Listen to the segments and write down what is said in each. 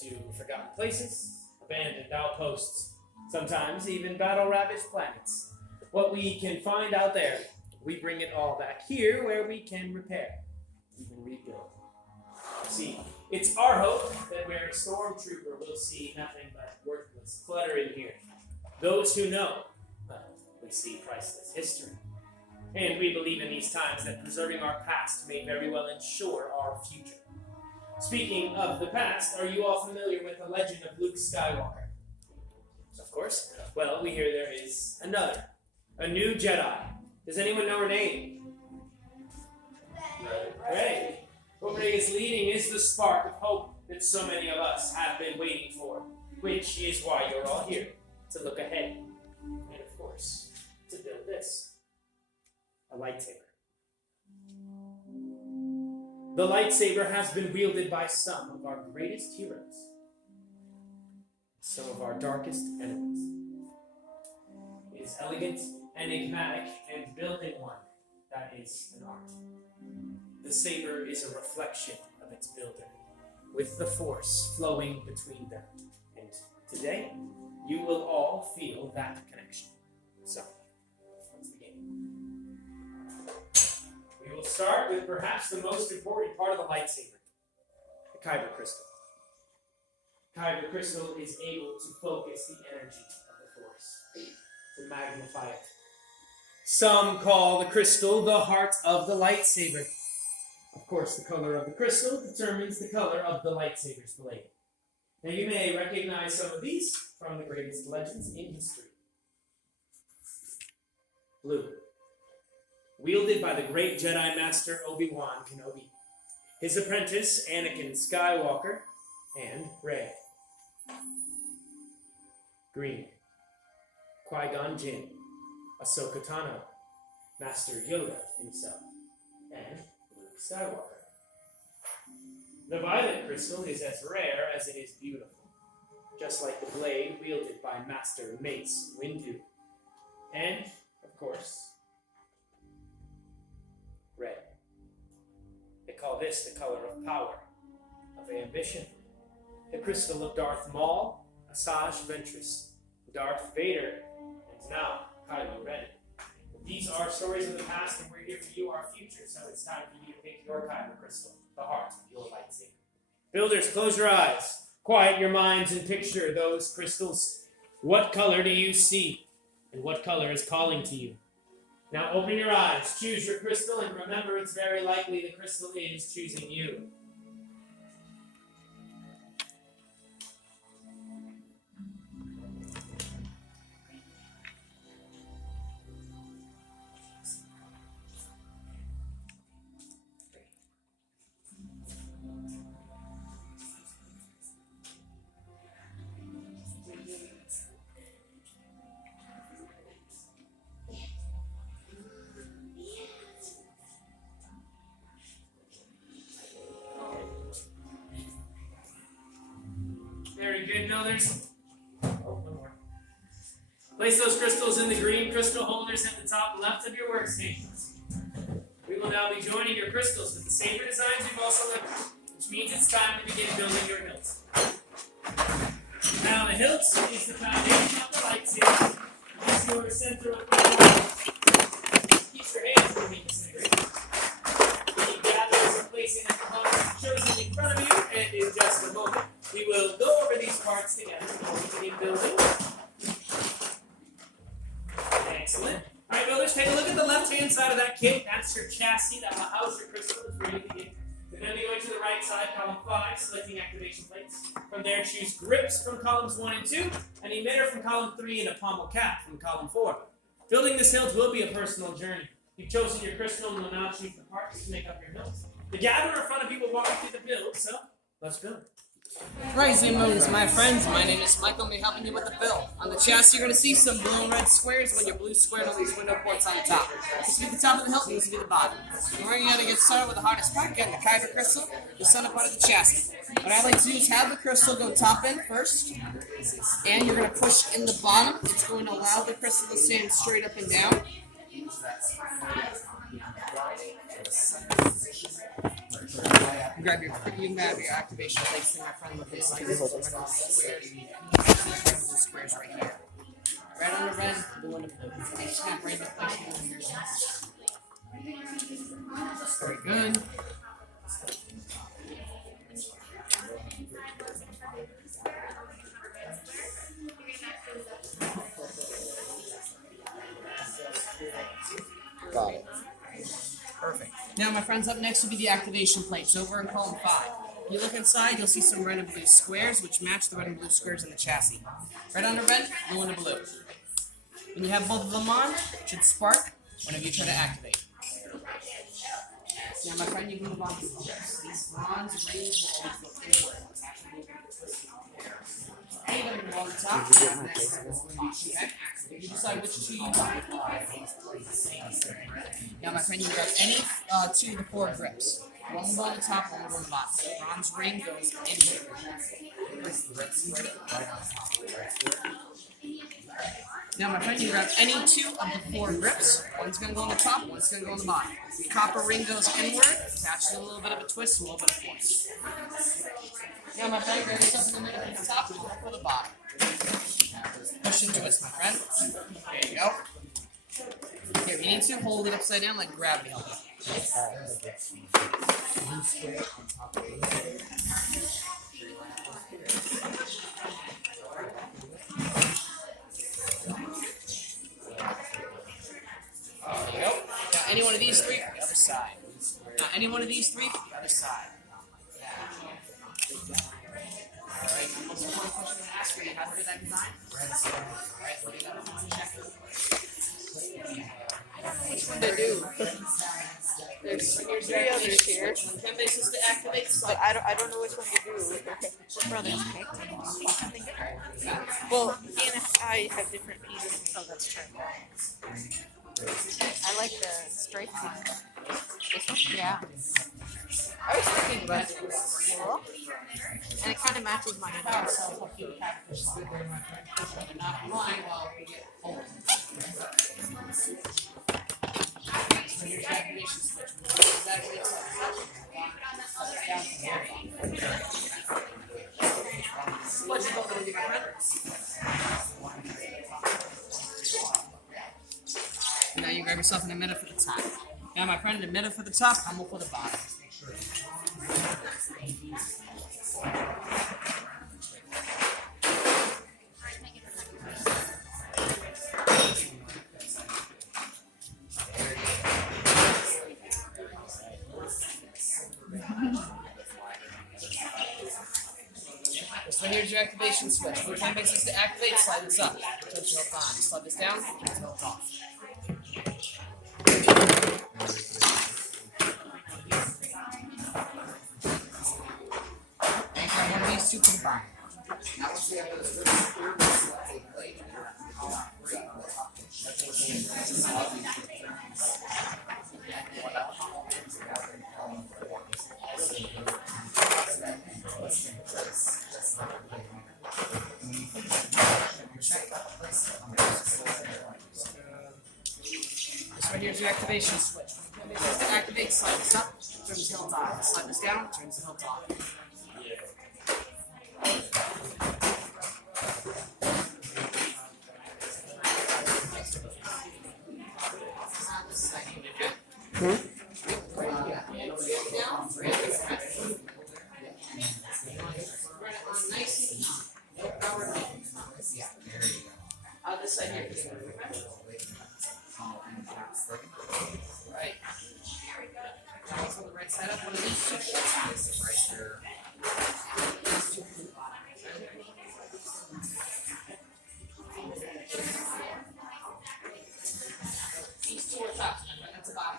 to forgotten places, abandoned outposts, sometimes even battle-ravaged planets. What we can find out there, we bring it all back here where we can repair, even rebuild. See, it's our hope that where a stormtrooper will see nothing but worthless clutter in here, those who know, well, we see priceless history. And we believe in these times that preserving our past may very well ensure our future. Speaking of the past, are you all familiar with the legend of Luke Skywalker? Of course. Well, we hear there is another, a new Jedi. Does anyone know her name? Rey. What Rey is leading is the spark of hope that so many of us have been waiting for, which is why you're all here, to look ahead. And of course, to build this. A lightsaber. The lightsaber has been wielded by some of our greatest heroes, some of our darkest enemies. It is elegant, enigmatic, and building one that is an art. The saber is a reflection of its builder, with the force flowing between them. And today, you will all feel that connection. So, let's begin. We will start with perhaps the most important part of the lightsaber, the kyber crystal. Kyber crystal is able to focus the energy of the force, to magnify it. Some call the crystal the heart of the lightsaber. Of course, the color of the crystal determines the color of the lightsaber's blade. Now you may recognize some of these from the greatest legends in history. Blue. Wielded by the great Jedi Master Obi-Wan Kenobi, his apprentice Anakin Skywalker, and Rey. Green. Qui-Gon Jinn, Ahsoka Tano, Master Yoda himself, and Luke Skywalker. The violet crystal is as rare as it is beautiful, just like the blade wielded by Master Mace Windu. And, of course, red. They call this the color of power, of ambition. The crystal of Darth Maul, Asajj Ventress, Darth Vader, and now Kylo Ren. These are stories of the past, and we're here for you, our future, so it's time for you to pick your kyber crystal, the heart of your lightsaber. Builders, close your eyes, quiet your minds, and picture those crystals. What color do you see, and what color is calling to you? Now open your eyes, choose your crystal, and remember it's very likely the crystal is choosing you. Very good, builders. Oh, no more. Place those crystals in the green crystal holders at the top left of your workstations. We will now be joining your crystals with the saber designs you've also learned, which means it's time to begin building your hilts. Now, the hilt is the foundation of the lightsaber. It's your center of control. Keep your hands from being disintegrated. The gatherers are placing the components chosen in front of you, and in just a moment, we will go over these parts together before we begin building. Excellent. All right, builders, take a look at the left-hand side of that kit. That's your chassis that will house your crystal. It's ready to begin. And then we go to the right side, column 5, selecting activation plates. From there, choose grips from columns 1 and 2, an emitter from column 3, and a pommel cap from column 4. Building this hilt will be a personal journey. You've chosen your crystal and will now choose the parts to make up your hilt. The gatherer in front of you will walk you through the build, so let's build. Rising Moons, my friends, my name is Michael, and I'm helping you with the build. On the chassis, you're going to see some blue and red squares when your blue square on these window ports on the top. This will be the top of the hilt, and this will be the bottom. And we're going to get started with the hardest part, getting the kyber crystal, the center part of the chassis. What I like to do is have the crystal go top in first, and you're going to push in the bottom. It's going to allow the crystal to stand straight up and down. You can grab your activation plates and my friend look inside the squares right here. Red on the red, blue on the blue. They snap right into place. Very good. Got it. Perfect. Now, my friends, up next will be the activation plates over in column 5. If you look inside, you'll see some red and blue squares, which match the red and blue squares in the chassis. Red on the red, blue on the blue. When you have both of them on, it should spark whenever you try to activate. Now, my friend, you can move on to these bronze rings will always go inward. You're going to move on the top. You decide which two you want. Now, my friend, you can grab any 2 of the 4 grips. One will go on the top, one will go on the bottom. The bronze ring goes inward. Now, my friend, you grab any 2 of the 4 grips. One's going to go on the top, one's going to go on the bottom. The copper ring goes inward, attached to a little bit of a twist, a little bit of force. Now, my friend, grab yourself in the middle of the top and for the bottom. Push and twist, my friend. There you go. Here, you need to hold it upside down like gravity help you. There you go. Now, any one of these 3 for the other side. Now, any one of these 3 for the other side. Alright, most important question to ask for you. How did that design? Alright, look at that. Check it. Which one to do? There's 3 others here, 10 bases to activate. but I don't know which one to do. We're brothers, right? Something different. Well, he and I have different pieces. Oh, that's true. I like the striped one. This one? Yeah. I was thinking about it. Cool. And it kind of matches my house. Now you grab yourself an emitter for the top. Now, my friend, an emitter for the top, humble for the bottom. So here's your activation switch. When 10 bases to activate, slide this up. Touch it on. Slide this down, touch it off. And grab one of these 2 to the bottom. This right here is your activation switch. To activate, slide this up, turns the hilt on. Slide this down, turns the hilt on. This side here. Right. Now let's hold the right side up. One of these 2 shots right here. These 2 are top. That's the bottom.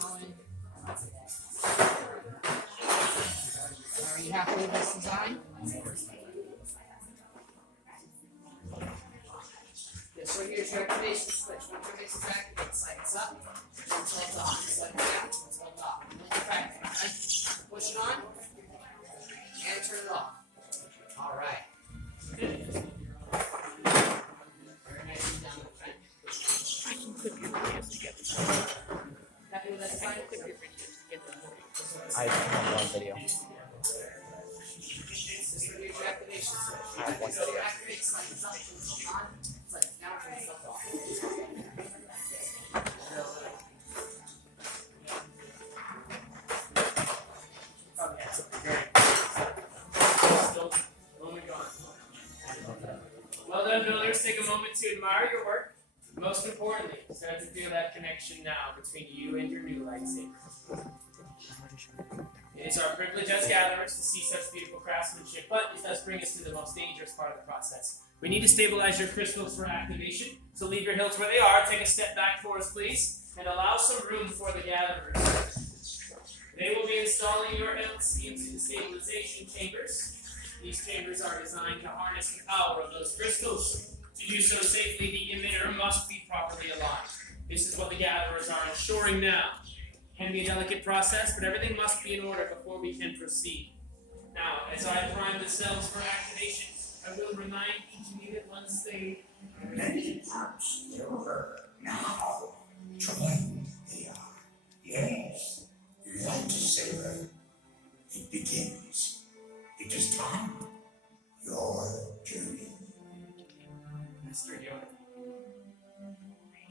Going. Are you happy with this design? Here's your activation switch. When your mix is activated, slide this up until it's off. Slide it down until it's off. Perfect. Okay? Push it on and turn it off. All right. Very nicely done, my friend. I can clip your videos to get them. Happy with that I slide? can clip your videos to get them. I have one video. This is your activation switch. I have one So video. activate, slide this up until it's on. Slide it down until it's off. Well done, builders. Take a moment to admire your work. Most importantly, start to feel that connection now between you and your new lightsaber. It is our privilege as gatherers to see such beautiful craftsmanship, but it does bring us to the most dangerous part of the process. We need to stabilize your crystals for activation, so leave your hilts where they are. Take a step back for us, please, and allow some room for the gatherers. They will be installing your hilts into the stabilization chambers. These chambers are designed to harness the power of those crystals. To do so safely, the emitter must be properly aligned. This is what the gatherers are ensuring now. It can be a delicate process, but everything must be in order before we can proceed. Now, as I prime the cells for activation, I will remind each of you that once they... Many parts over now. Join they are. Yes, lightsaber. It begins. It is time. Your journey. Mr. Yoda.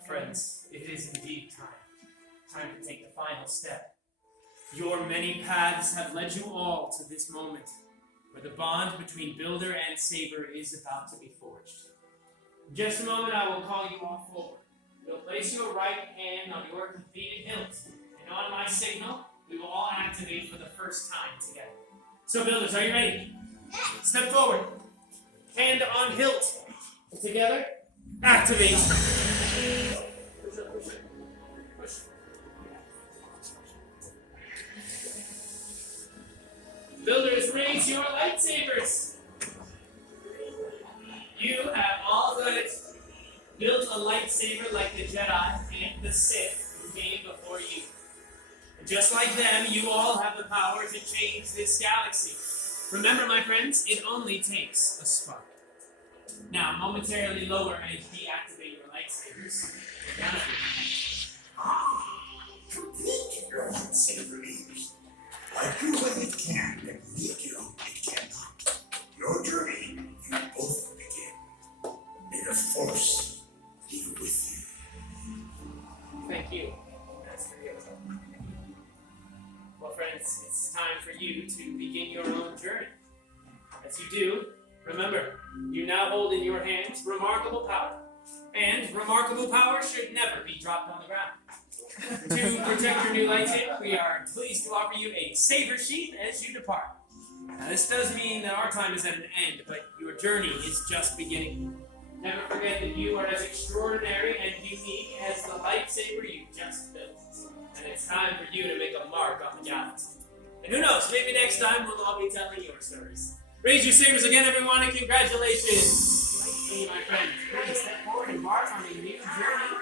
Friends, it is indeed time. Time to take the final step. Your many paths have led you all to this moment, where the bond between builder and saber is about to be forged. In just a moment, I will call you all forward. You'll place your right hand on your completed hilt, and on my signal, we will all activate for the first time together. So, builders, are you ready? Step forward. Hand on hilt. Together, activate. Push. Builders, raise your lightsabers. You have all but built a lightsaber like the Jedi and the Sith who came before you. And just like them, you all have the power to change this galaxy. Remember, my friends, it only takes a spark. Now, momentarily lower and deactivate your lightsabers. Complete your lightsaber leaves. Like you when it can, but lead you, it cannot. Your journey, you both begin. May the Force be with you. Thank you, Master Yoda. Well, friends, it's time for you to begin your own journey. As you do, remember, you now hold in your hands remarkable power. And remarkable power should never be dropped on the ground. To protect your new lightsaber, we are pleased to offer you a saber sheath as you depart. Now, this does mean that our time is at an end, but your journey is just beginning. Never forget that you are as extraordinary and unique as the lightsaber you just built. And it's time for you to make a mark on the galaxy. And who knows, maybe next time we'll all be telling your stories. Raise your sabers again, everyone, and congratulations! Nice to meet you, my friends. Please step forward and embark on a new journey.